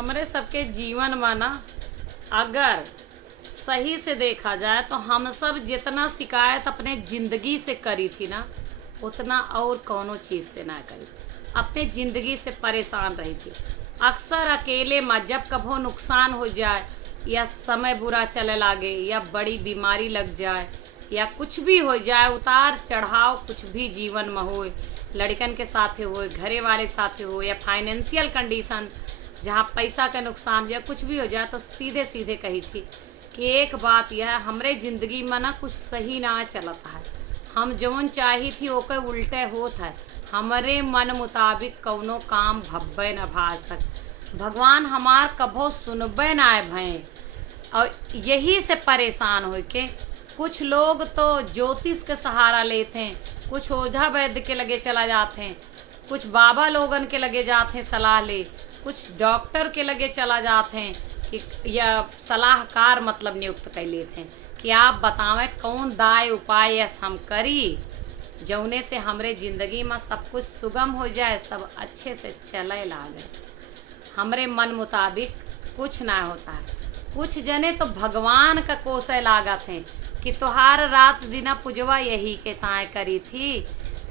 हमरे सबके जीवन में ना अगर सही से देखा जाए तो हम सब जितना शिकायत अपने ज़िंदगी से करी थी ना उतना और कौनो चीज़ से ना करी। अपने ज़िंदगी से परेशान रही थी। अक्सर अकेले में जब कभो नुकसान हो जाए या समय बुरा चले लागे या बड़ी बीमारी लग जाए या कुछ भी हो जाए, उतार चढ़ाव कुछ भी जीवन में हो, लड़कन के साथ हो, घरे वाले साथ हो या फाइनेंशियल कंडीशन जहाँ पैसा का नुकसान या कुछ भी हो जाए, तो सीधे सीधे कही थी कि एक बात यह है, हमरे ज़िंदगी में ना कुछ सही ना चलता है। हम जौन चाही थी ओके उल्टे होत है। हमरे मन मुताबिक कौनो काम भब्बे न भाज तक भगवान हमार कभो सुनबे ना भय। और यही से परेशान हो के कुछ लोग तो ज्योतिष के सहारा लेते हैं, कुछ ओझा वैद्य के लगे चला जाते हैं, कुछ बाबा लोगन के लगे जाते हैं सलाह ले, कुछ डॉक्टर के लगे चला जाते हैं कि या सलाहकार मतलब नियुक्त कर लेते हैं कि आप बतावें कौन दाय उपाय यस हम करी जौने से हमरे ज़िंदगी में सब कुछ सुगम हो जाए, सब अच्छे से चले लागे। हमरे मन मुताबिक कुछ ना होता है। कुछ जने तो भगवान का कोसे लागत हैं कि तोहार रात दिना पुजवा यही के ताए करी थी,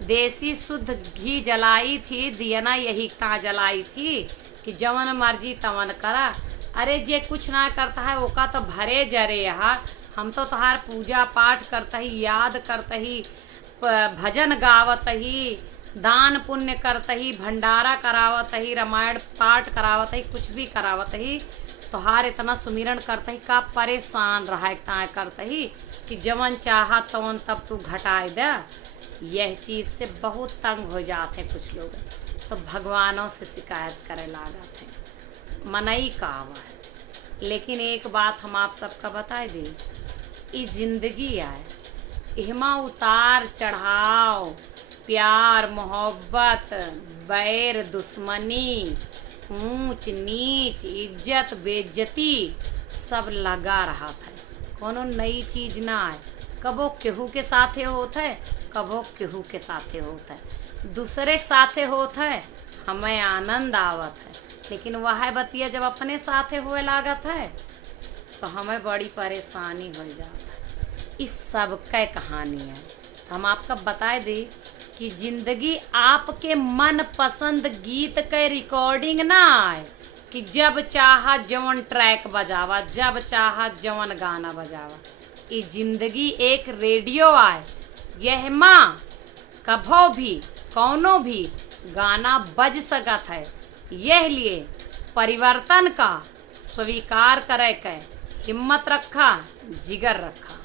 देसी शुद्ध घी जलाई थी, दियना यही ता जलाई थी कि जवन मर्जी तवन करा। अरे जे कुछ ना करता है ओका तो भरे जरे यहाँ। हम तो तोहार पूजा पाठ करता ही, याद करता ही, भजन गावत ही, दान पुण्य करता ही, भंडारा करावत ही, रामायण पाठ करावत ही, कुछ भी करावत ही, तोहार इतना सुमिरन करता ही का परेशान रहा करता ही कि जवन चाहा तवन तब तू घटाए दे। यह चीज़ से बहुत तंग हो जाते कुछ लोग, तो भगवानों से शिकायत करे लागत है। मनई का आवा है। लेकिन एक बात हम आप सबका बताए दे, ये जिंदगी आए, इहमा उतार चढ़ाव, प्यार मोहब्बत, बैर दुश्मनी, ऊंच नीच, इज्जत बेइज्जती सब लगा रहा था। कोनो नई चीज़ ना आए। कबो केहू के साथे होता है, कबो केहू के साथे होता है, दूसरे के साथे होता है, हमें आनंद आवत है। लेकिन वह बतिया जब अपने साथे हुए लागत है तो हमें बड़ी परेशानी हो जाता है। इस सब का कहानी है। तो हम आपका बताए दे कि ज़िंदगी आपके मन पसंद गीत के रिकॉर्डिंग ना आए कि जब चाहा जवन ट्रैक बजावा, जब चाहा जवन गाना बजावा। ये ज़िंदगी एक रेडियो आए, यह माँ कभो भी कौनो भी गाना बज सकत है। यह लिए परिवर्तन का स्वीकार करे के हिम्मत रखा, जिगर रखा।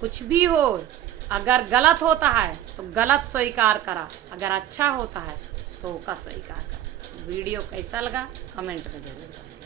कुछ भी हो, अगर गलत होता है तो गलत स्वीकार करा, अगर अच्छा होता है तो उसका स्वीकार करा। वीडियो कैसा लगा कमेंट में जरूर बताएं।